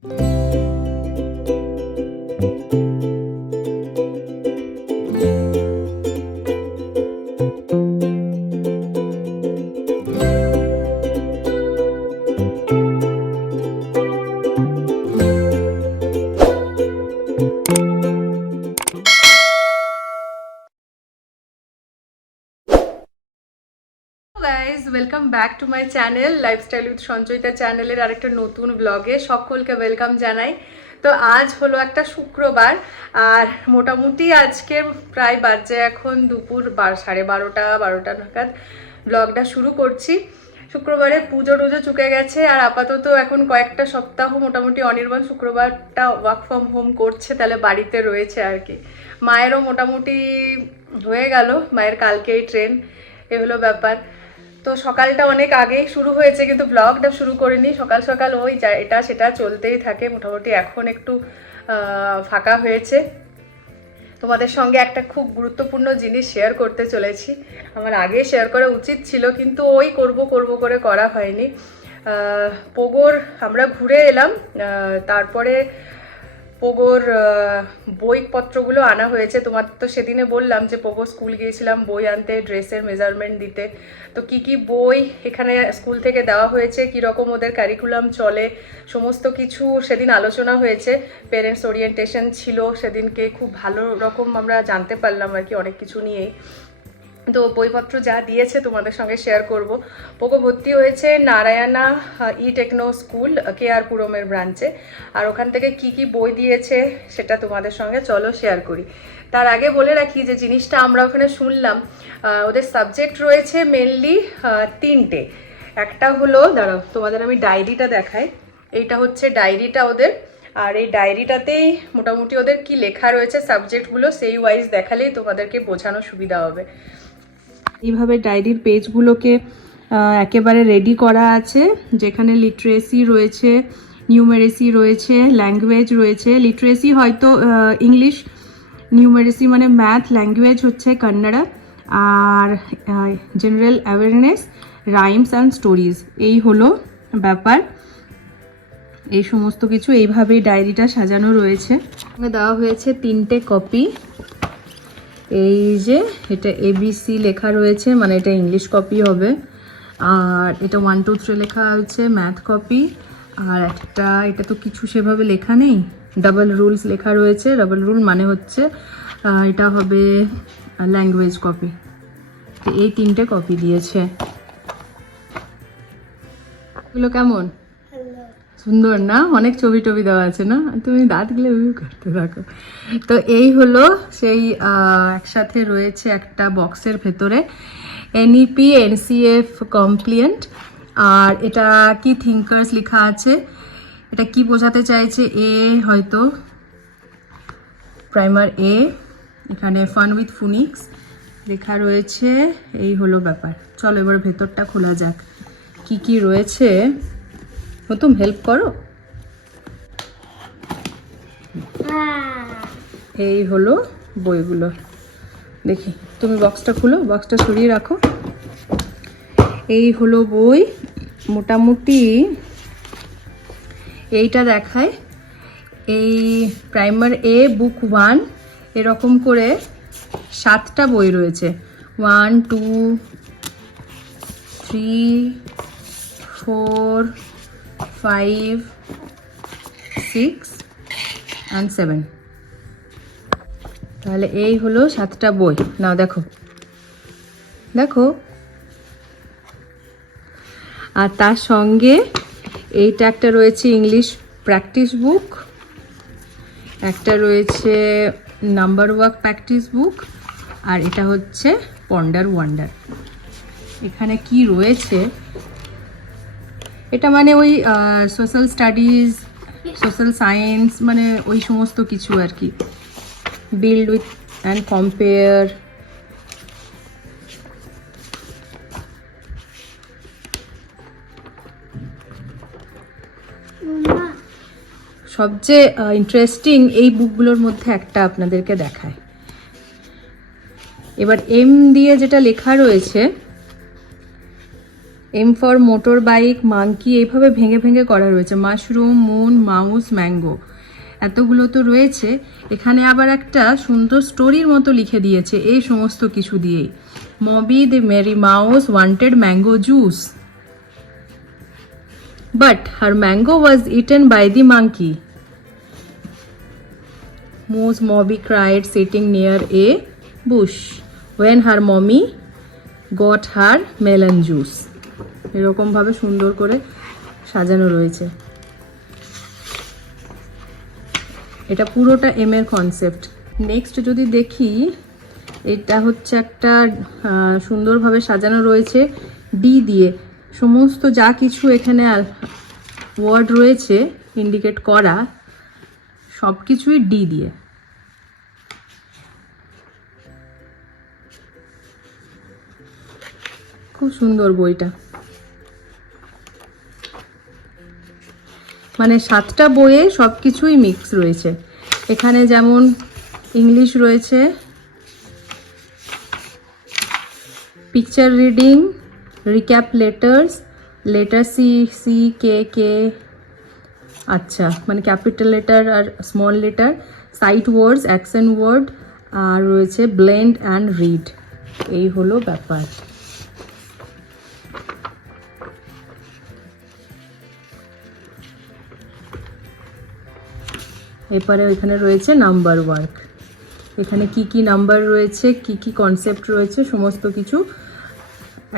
Guys welcome back to my channel lifestyle with Sanchayita চ্যানেলের আরেকটা নতুন ব্লগে সকলকে ওয়েলকাম জানাই। তো আজ হলো একটা শুক্রবার আর মোটামুটি আজকে প্রায় বাজে এখন দুপুর 12:30 নাগাদ ব্লগটা শুরু করছি। শুক্রবারে পুজো টুজো চুকে গেছে আর আপাতত এখন কয়েকটা সপ্তাহ মোটামুটি অনির্বাণ শুক্রবারটা ওয়ার্ক ফ্রম হোম করছে, তাহলে বাড়িতে রয়েছে আর কি। মায়েরও মোটামুটি হয়ে গেল, মায়ের কালকেই ট্রেন, এ হলো ব্যাপার। তো সকালটা অনেক আগেই শুরু হয়েছে কিন্তু ব্লগটা শুরু করিনি। সকাল সকাল ওই এটা সেটা চলতেই থাকে। মোটামুটি এখন একটু ফাঁকা হয়েছে। তোমাদের সঙ্গে একটা খুব গুরুত্বপূর্ণ জিনিস শেয়ার করতে চলেছি। আমার আগে শেয়ার করা উচিত ছিল কিন্তু ওই করব করে করা হয়নি। পোগোর আমরা ঘুরে এলাম, তারপরে পোগোর বইপত্রগুলো আনা হয়েছে। তোমার তো সেদিনে বললাম যে পোগো স্কুল গিয়েছিলাম বই আনতে, ড্রেসের মেজারমেন্ট দিতে। তো কি কি বই এখানে স্কুল থেকে দেওয়া হয়েছে, কীরকম ওদের কারিকুলাম চলে, সমস্ত কিছু সেদিন আলোচনা হয়েছে। পেরেন্টস ওরিয়েন্টেশন ছিল সেদিনকে, খুব ভালো রকম আমরা জানতে পারলাম আর কি অনেক কিছু নিয়েই। তো বইপত্র যা দিয়েছে তোমাদের সঙ্গে শেয়ার করব। পোগো ভর্তি হয়েছে নারায়ণা ই টেকনো স্কুল কেআরপুরমের ব্রাঞ্চে, আর ওখান থেকে কি কি বই দিয়েছে সেটা তোমাদের সঙ্গে চলো শেয়ার করি। তার আগে বলে রাখি যে জিনিসটা আমরা ওখানে শুনলাম, ওদের সাবজেক্ট রয়েছে মেনলি তিনটে। একটা হলো, দাঁড়াও তোমাদের আমি ডায়েরিটা দেখাই। এইটা হচ্ছে ডায়েরিটা ওদের, আর এই ডায়েরিটাতেই মোটামুটি ওদের কি লেখা রয়েছে সাবজেক্টগুলো সেই ওয়াইজ দেখালেই তোমাদেরকে বোঝানো সুবিধা হবে। এইভাবে ডায়েরির পেজগুলোকে একেবারে রেডি করা আছে, যেখানে লিটারেসি রয়েছে, নিউমেরেসি রয়েছে, ল্যাঙ্গুয়েজ রয়েছে। লিটারেসি হয়তো ইংলিশ, নিউমেরেসি মানে ম্যাথ, ল্যাঙ্গুয়েজ হচ্ছে কন্নড়া, আর general awareness, rhymes and stories, এই হলো ব্যাপার। এই সমস্ত কিছু এইভাবেই ডায়েরিটা সাজানো রয়েছে। দেওয়া হয়েছে 3টে কপি। এই যে এটা ABC লেখা রয়েছে, মানে এটা ইংলিশ কপি হবে, আর এটা 1 2 3 লেখা হয়েছে ম্যাথ কপি, আর একটা এটা তো কিছু সেভাবে লেখা নেই, ডাবল রুলস লেখা রয়েছে। ডাবল রুল মানে হচ্ছে এটা হবে ল্যাঙ্গুয়েজ কপি। তো এই 3টে কপি দিয়েছে। এগুলো কেমন? সুন্দর না? অনেক ছবি টবি দেওয়া আছে না? তুমি দাঁতগুলো করতে থাকো। তো এই হলো সেই একসাথে রয়েছে একটা বক্সের ভেতরে NEP NCF কমপ্লিয়েন্ট, আর এটা কি থিঙ্কার্স লেখা আছে। এটা কি বোঝাতে চাইছে? হয়তো প্রাইমার এখানে ফান উইথ ফুনিক্স লেখা রয়েছে। এই হলো ব্যাপার। চলো এবার ভেতরটা খোলা যাক, কি কি রয়েছে। তুমি হেল্প করো। এই হলো বইগুলো, দেখি তুমি বক্সটা খুলো, বক্সটা সরিয়ে রাখো। এই হলো বই। মোটামুটি এইটা দেখায়, এই প্রাইমার বুক 1 এরকম করে 7টা বই রয়েছে। 1 2 3 4 5 6 and 7। তাহলে এই হলো 7টা বই। নাও দেখো দেখো। আর তার সঙ্গে এইটা একটা রয়েছে ইংলিশ প্র্যাকটিস বুক, একটা রয়েছে নাম্বার ওয়ার্ক প্র্যাকটিস বুক, আর এটা হচ্ছে পন্ডার ওয়ান্ডার। এখানে কি রয়েছে, এটা মানে ওই সোশ্যাল স্টাডিজ, সোশ্যাল সায়েন্স, মানে ওই সমস্ত কিছু আর কি। বিল্ড উইথ অ্যান্ড কম্পেয়ার, সবচেয়ে ইন্টারেস্টিং এই বুকগুলোর মধ্যে একটা আপনাদেরকে দেখায়। এবার M দিয়ে যেটা লেখা রয়েছে M for motor bike, monkey, এইভাবে ভেঙে ভেঙে করা রয়েছে। মাশরুম, মুন, মাউস, ম্যাঙ্গো, এতগুলো তো রয়েছে। এখানে আবার একটা সুন্দর স্টোরির মতো লিখে দিয়েছে এই সমস্ত কিছু দিয়েই। Moby the merry mouse wanted mango juice, but her mango was eaten by the monkey. Moose Mobby cried sitting near a bush when her mommy got her melon juice. এরকম ভাবে সুন্দর করে সাজানো রয়েছে। এটা পুরোটা এম এর কনসেপ্ট। নেক্সট যদি দেখি, এটা হচ্ছে একটা সুন্দরভাবে সাজানো রয়েছে ডি দিয়ে। সমস্ত যা কিছু এখানে ওয়ার্ড রয়েছে ইন্ডিকেট করা, সব কিছুই ডি দিয়ে। খুব সুন্দর বইটা, মানে 7টা বইয়ে সব কিছুই মিক্স রয়েছে। এখানে যেমন ইংলিশ রয়েছে, picture reading, recap letters, letter C K K, আচ্ছা মানে ক্যাপিটাল লেটার আর small letter, sight words, action word, আর রয়েছে ব্লেন্ড অ্যান্ড রিড। এই হলো ব্যাপার। এরপরে এখানে রয়েছে নাম্বার ওয়ার্ক। এখানে কি কি নাম্বার রয়েছে, কি কি কনসেপ্ট রয়েছে, সমস্ত কিছু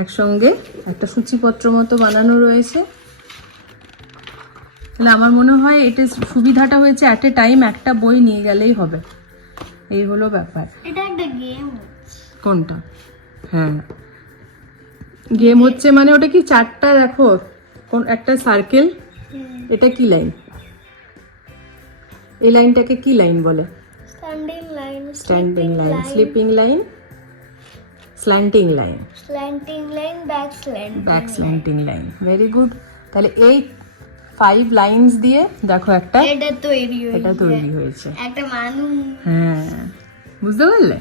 একসঙ্গে একটা সূচিপত্র মতো বানানো রয়েছে। তাহলে আমার মনে হয় এটা সুবিধাটা হয়েছে অ্যাট এ টাইম একটা বই নিয়ে গেলেই হবে। এই হলো ব্যাপার। এটা একটা গেম। কোনটা? হ্যাঁ, গেম হচ্ছে মানে ওটা কি 4টা দেখো, কোন একটা সার্কেল, এটা কি লাইন? এই লাইনটাকে কি লাইন বলে? Standing line, standing line, sleeping line, slanting line, slanting line, back slanting line. Very good. তাহলে এই 5 লাইনস দিয়ে দেখো একটা এটা তৈরি হয়েছে একটা মানুষ। হ্যাঁ, বুঝতে পারলে?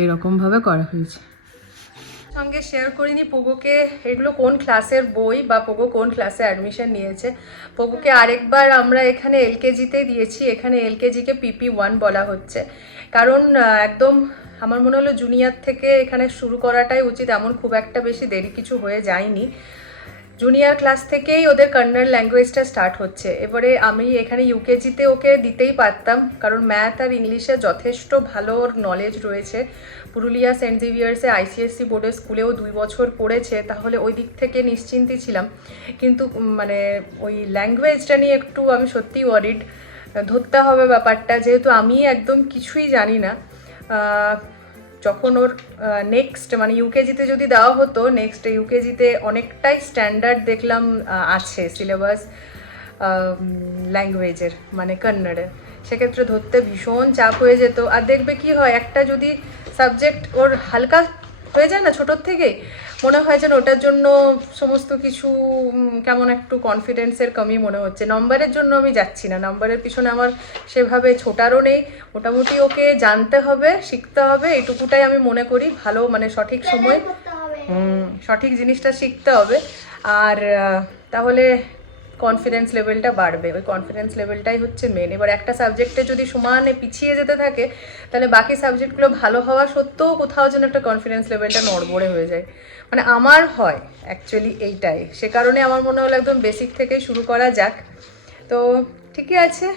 এইরকম ভাবে করা হয়েছে। সঙ্গে শেয়ার করিনি পোগোকে এগুলো কোন ক্লাসের বই বা পোগো কোন ক্লাসে অ্যাডমিশন নিয়েছে। পোগোকে আরেকবার আমরা এখানে এলকেজিতেই দিয়েছি। এখানে এলকেজিকে PP1 বলা হচ্ছে, কারণ একদম আমার মনে হলো জুনিয়র থেকে এখানে শুরু করাটাই উচিত। এমন খুব একটা বেশি দেরি কিছু হয়ে যায়নি, জুনিয়র ক্লাস থেকেই ওদের কন্নড় ল্যাঙ্গুয়েজটা স্টার্ট হচ্ছে। এবারে আমি এখানে ইউকেজিতে ওকে দিতেই পারতাম, কারণ ম্যাথ আর ইংলিশে যথেষ্ট ভালো নলেজ রয়েছে। পুরুলিয়া সেন্ট জেভিয়ার্সে ICSE বোর্ডের স্কুলেও 2 বছর পড়েছে, তাহলে ওই দিক থেকে নিশ্চিন্তি ছিলাম। কিন্তু মানে ওই ল্যাঙ্গুয়েজটা নিয়ে একটু আমি সত্যিই ওয়ারিড। ধরতে হবে ব্যাপারটা, যেহেতু আমি একদম কিছুই জানি না। যখন ওর নেক্সট মানে ইউকেজিতে যদি দেওয়া হতো, নেক্সট ইউকেজিতে অনেকটাই স্ট্যান্ডার্ড দেখলাম আছে সিলেবাস ল্যাঙ্গুয়েজের, মানে কন্নড়ের। সেক্ষেত্রে ধরতে ভীষণ চাপ হয়ে যেত। আর দেখবে কি হয়, একটা যদি সাবজেক্ট ওর হালকা হয়ে যায় না ছোটোর থেকেই, মনে হয় যেন ওটার জন্য সমস্ত কিছু কেমন একটু কনফিডেন্সের কমি মনে হচ্ছে। নম্বরের জন্য আমি যাচ্ছি না, নম্বরের পিছনে আমার সেভাবে ছোটারও নেই। মোটামুটি ওকে জানতে হবে, শিখতে হবে, এইটুকুটাই আমি মনে করি ভালো, মানে সঠিক সময় সঠিক জিনিসটা শিখতে হবে। আর তাহলে কনফিডেন্স লেভেলটা বাড়বে। ওই কনফিডেন্স লেভেলটাই হচ্ছে মেন। এবার একটা সাবজেক্টে যদি সমানে পিছিয়ে যেতে থাকে, তাহলে বাকি সাবজেক্টগুলো ভালো হওয়া সত্ত্বেও কোথাও যেন একটা কনফিডেন্স লেভেলটা নড়বড়ে হয়ে যায়। মানে আমার হয় অ্যাকচুয়ালি এইটাই। সে কারণে আমার মনে হলো একদম বেসিক থেকেই শুরু করা যাক। তো ঠিকই আছে,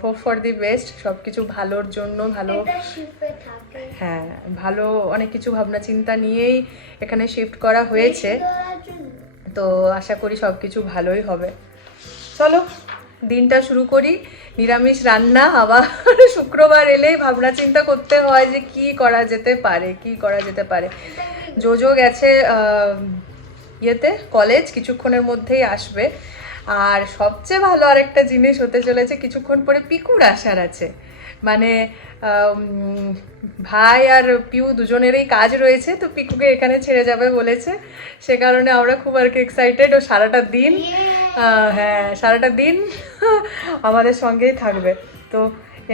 হোপ ফর দি বেস্ট, সব কিছু ভালোর জন্য। ভালো, হ্যাঁ, ভালো অনেক কিছু ভাবনা চিন্তা নিয়েই এখানে শিফট করা হয়েছে। তো আশা করি সব কিছু ভালোই হবে। চলো দিনটা শুরু করি। নিরামিষ রান্না, আবার শুক্রবার এলেই ভাবনা চিন্তা করতে হয় যে কি করা যেতে পারে। জোজো গেছে ইয়েতে, কলেজ, কিছুক্ষণের মধ্যেই আসবে। আর সবচেয়ে ভালো আরেকটা জিনিস হতে চলেছে, কিছুক্ষণ পরে পিকুর আসার আছে। মানে ভাই আর পিউ দুজনেরই কাজ রয়েছে, তো পিকুকে এখানে ছেড়ে যাবে বলেছে। সে কারণে আমরা খুব আর কি এক্সাইটেড। ও সারাটা দিন, হ্যাঁ সারাটা দিন আমাদের সঙ্গেই থাকবে। তো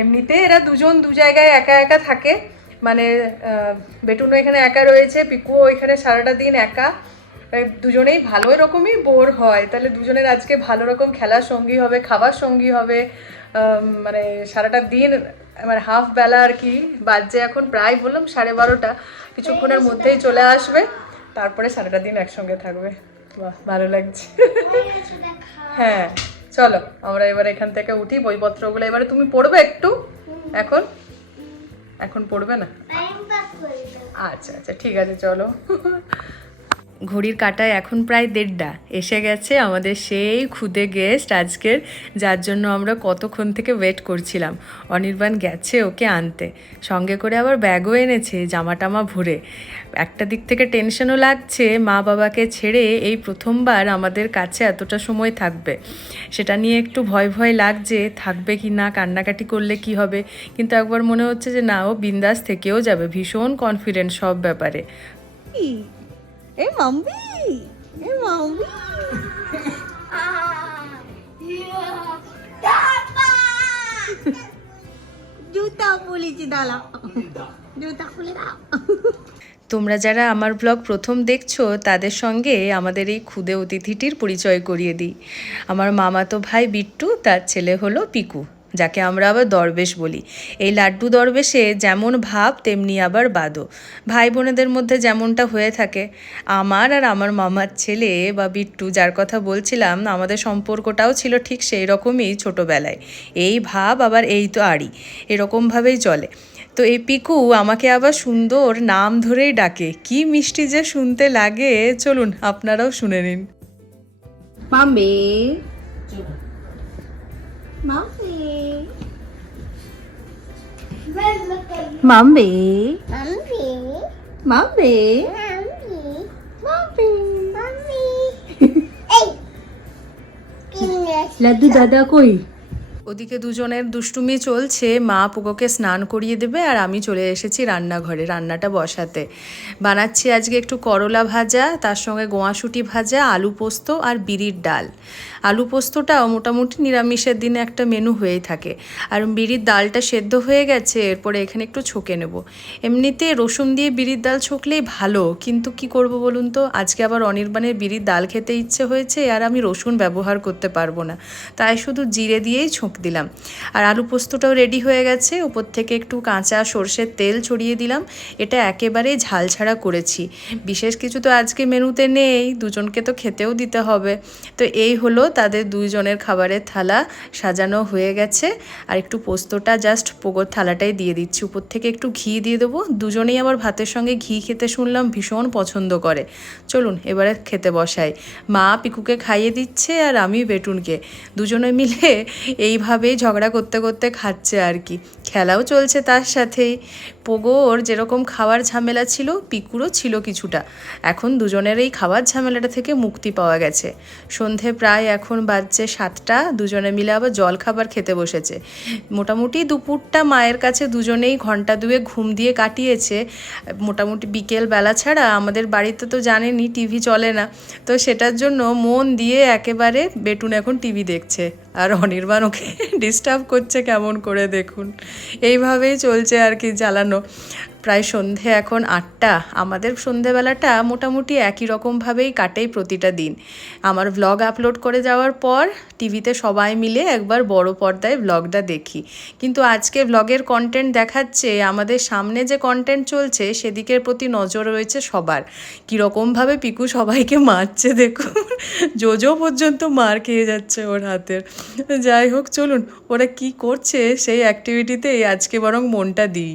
এমনিতে এরা দুজন দু জায়গায় একা একা থাকে, মানে বেটুনও এখানে একা রয়েছে, পিকুও এখানে সারাটা দিন একা। দুজনেই ভালো রকমই বোর হয়, তাহলে দুজনের আজকে ভালো রকম খেলার সঙ্গী হবে, খাবার সঙ্গী হবে। মানে সারাটা দিন মানে হাফ বেলা আর কি, বাজে এখন প্রায় বললাম 12:30, কিছুক্ষণের মধ্যেই চলে আসবে, তারপরে সারাটা দিন একসঙ্গে থাকবে। বাহ, ভালো লাগছে। হ্যাঁ চলো আমরা এবার এখান থেকে উঠি, বইপত্রগুলো এবারে তুমি পড়বে একটু এখন, এখন পড়বে না? আচ্ছা আচ্ছা ঠিক আছে চলো। ঘড়ির কাঁটায় এখন প্রায় 1:30 এসে গেছে আমাদের সেই ক্ষুদে গেস্ট আজকের, যার জন্য আমরা কতক্ষণ থেকে ওয়েট করছিলাম। অনির্বাণ গেছে ওকে আনতে, সঙ্গে করে আবার ব্যাগও এনেছে জামা টামা ভরে। একটা দিক থেকে টেনশনও লাগছে, মা বাবাকে ছেড়ে এই প্রথমবার আমাদের কাছে এতটা সময় থাকবে, সেটা নিয়ে একটু ভয় ভয় লাগছে, থাকবে কি না, কান্নাকাটি করলে কি হবে। কিন্তু একবার মনে হচ্ছে যে না, ও বিন্দাস থেকেও যাবে, ভীষণ কনফিডেন্ট সব ব্যাপারে। এ মাম্বি, এ মাম্বি, জুতা বলেছি দাঁড়া, জুতা খুলে দাও। তোমরা যারা আমার ব্লগ প্রথম দেখছো তাদের সঙ্গে আমাদের এই ক্ষুদে অতিথিটির পরিচয় করিয়ে দিই। আমার মামাতো ভাই বিট্টু, তার ছেলে হলো পিকু, যাকে আমরা আবার দরবেশ বলি। এই লাড্ডু দরবেশে যেমন ভাব তেমনি আবার বাদও, ভাই বোনেদের মধ্যে যেমনটা হয়ে থাকে। আমার আর আমার মামার ছেলে বা বিট্টু, যার কথা বলছিলাম, আমাদের সম্পর্কটাও ছিল ঠিক সেই রকমই ছোটোবেলায়। এই ভাব আবার এই তো আড়ি, এরকমভাবেই চলে। তো এই পিকু আমাকে আবার সুন্দর নাম ধরেই ডাকে, কি মিষ্টি যে শুনতে লাগে, চলুন আপনারাও শুনে নিন। মাম্বি, মাম্বি, মাম্বি, মাম্বি, মাম্বি, লাড্ডু দাদা কই? ওদিকে দুজনের দুষ্টুমি চলছে, মা পুকোকে স্নান করিয়ে দেবে আর আমি চলে এসেছি রান্নাঘরে রান্নাটা বসাতে। বানাচ্ছি আজকে একটু করলা ভাজা, তার সঙ্গে গোয়াশুটি ভাজা, আলু পোস্ত আর বিরির ডাল। আলু পোস্তটাও মোটামুটি নিরামিষের দিনে একটা মেনু হয়েই থাকে। আর বিরির ডালটা সেদ্ধ হয়ে গেছে, এরপরে এখানে একটু ছকে নেব। এমনিতে রসুন দিয়ে বিরির ডাল ছকলেই ভালো, কিন্তু কি করব বলুন তো, আজকে আবার অনির্বাণের বিরির ডাল খেতে ইচ্ছে হয়েছে, আর আমি রসুন ব্যবহার করতে পারবো না, তাই শুধু জিরে দিয়েই ছোঁক দিলাম। আর আলু পোস্তটাও রেডি হয়ে গেছে, উপর থেকে একটু কাঁচা সর্ষের তেল ছড়িয়ে দিলাম। এটা একেবারেই ঝাল ছাড়া করেছি, বিশেষ কিছু তো আজকে মেনুতে নেই, দুজনকে তো খেতেও দিতে হবে। তো এই হলো তাদের দুইজনের খাবারের থালা সাজানো হয়ে গেছে। আর একটু পোস্তটা জাস্ট পোগোর থালাটাই দিয়ে দিচ্ছি, উপর থেকে একটু ঘি দিয়ে দেবো। দুজনেই আবার ভাতের সঙ্গে ঘি খেতে শুনলাম ভীষণ পছন্দ করে। চলুন এবারে খেতে বসাই। মা পিকুকে খাইয়ে দিচ্ছে আর আমি বেটুনকে, দুজনে মিলে এইভাবেই ঝগড়া করতে করতে খাচ্ছে আর কি, খেলাও চলছে তার সাথেই। পোগোর যেরকম খাওয়ার ঝামেলা ছিল, পিকুরও ছিল কিছুটা। এখন দুজনের এই খাওয়ার ঝামেলাটা থেকে মুক্তি পাওয়া গেছে। সন্ধে প্রায় এখন বাজছে 7টা, দুজনে মিলে আবার জল খাবার খেতে বসেছে। মোটামুটি দুপুরটা মায়ের কাছে দুজনেই ঘন্টা দুয়ে ঘুম দিয়ে কাটিয়েছে। মোটামুটি বিকেল বেলা ছাড়া আমাদের বাড়িতে তো জানেনই টিভি চলে না, তো সেটার জন্য মন দিয়ে একেবারে বেটুন এখন টিভি দেখছে, আর অনির্বাণ ওকে ডিস্টার্ব করছে কেমন করে দেখুন। এইভাবেই চলছে আর কি জ্বালানো। প্রায় সন্ধে এখন 8টা। আমাদের সন্ধেবেলাটা মোটামুটি একই রকমভাবেই কাটেই প্রতিটা দিন। আমার ভ্লগ আপলোড করে যাওয়ার পর টিভিতে সবাই মিলে একবার বড় পর্দায় ভ্লগটা দেখি, কিন্তু আজকে ভ্লগের কন্টেন্ট দেখাচ্ছে, আমাদের সামনে যে কন্টেন্ট চলছে সেদিকের প্রতি নজর রয়েছে সবার। কীরকমভাবে পিকু সবাইকে মারছে দেখুন, জোজো পর্যন্ত মার খেয়ে যাচ্ছে ওর হাতের। যাই হোক চলুন, ওরা কি করছে সেই অ্যাক্টিভিটিতেই আজকে বরং মনটা দিই।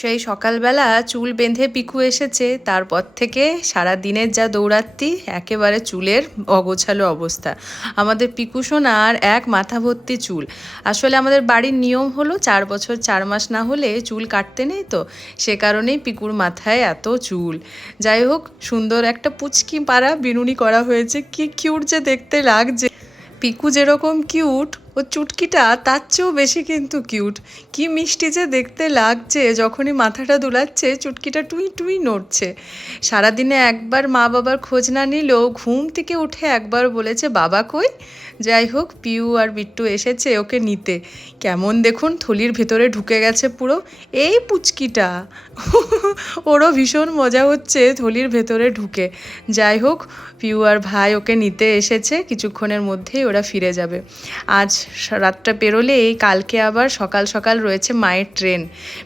সেই সকালবেলা চুল বেঁধে পিকু এসেছে, তারপর থেকে সারা দিনের যা দৌড়াত্তি, একেবারে চুলের অগোছালো অবস্থা। আমাদের পিকু সোনার এক মাথা ভর্তি চুল। আসলে আমাদের বাড়ির নিয়ম হলো 4 বছর 4 মাস না হলে চুল কাটতে নেই, তো সে কারণেই পিকুর মাথায় এত চুল। যাই হোক, সুন্দর একটা পুচকি পাড়া বিনুনি করা হয়েছে। কি কিউট যে দেখতে লাগছে। পিকু যেরকম কিউট, ও চুটকিটা তার চেয়েও বেশি কিন্তু কিউট। কি মিষ্টি যে দেখতে লাগছে, যখনই মাথাটা দুলাচ্ছে চুটকিটা টুই টুই নড়ছে। সারাদিনে একবার মা বাবার খোঁজ না নিলেও ঘুম থেকে উঠে একবার বলেছে বাবা কই। যাই হোক, পিউ আর বিট্টু এসেছে ওকে নিতে। কেমন দেখুন থলির ভেতরে ঢুকে গেছে পুরো, এই পুচকিটা। ওরও ভীষণ মজা হচ্ছে থলির ভেতরে ঢুকে। যাই হোক, পিউ আর ভাই ওকে নিতে এসেছে, কিছুক্ষণের মধ্যেই ওরা ফিরে যাবে। আজ রাতটা পেরোলেই কালকে আবার সকাল সকাল রয়েছে মায়ের ট্রেন।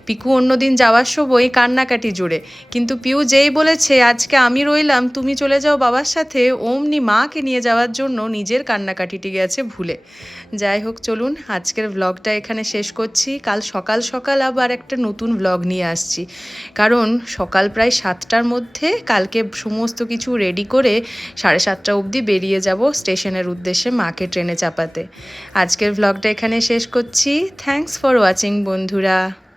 পিকু অন্যদিন যাওয়ার সময় কান্নাকাটি জোরে, কিন্তু পিউ যেই বলেছে আজকে আমি রইলাম তুমি চলে যাও বাবার সাথে, অমনি মাকে নিয়ে যাওয়ার জন্য নিজের কান্নাকাটিটি গেছে ভুলে। যাই হোক, চলুন আজকের ব্লগটা এখানে শেষ করছি। কাল সকাল সকাল আবার একটা নতুন ব্লগ নিয়ে আসছি, কারণ সকাল প্রায় 7টার মধ্যে কালকে সমস্ত কিছু রেডি করে 7:30 অবধি বেরিয়ে যাব স্টেশনের উদ্দেশ্যে মাকে ট্রেনে চাপাতে। আজকের ব্লগটা এখানে শেষ করছি। থ্যাঙ্কস ফর ওয়াচিং বন্ধুরা।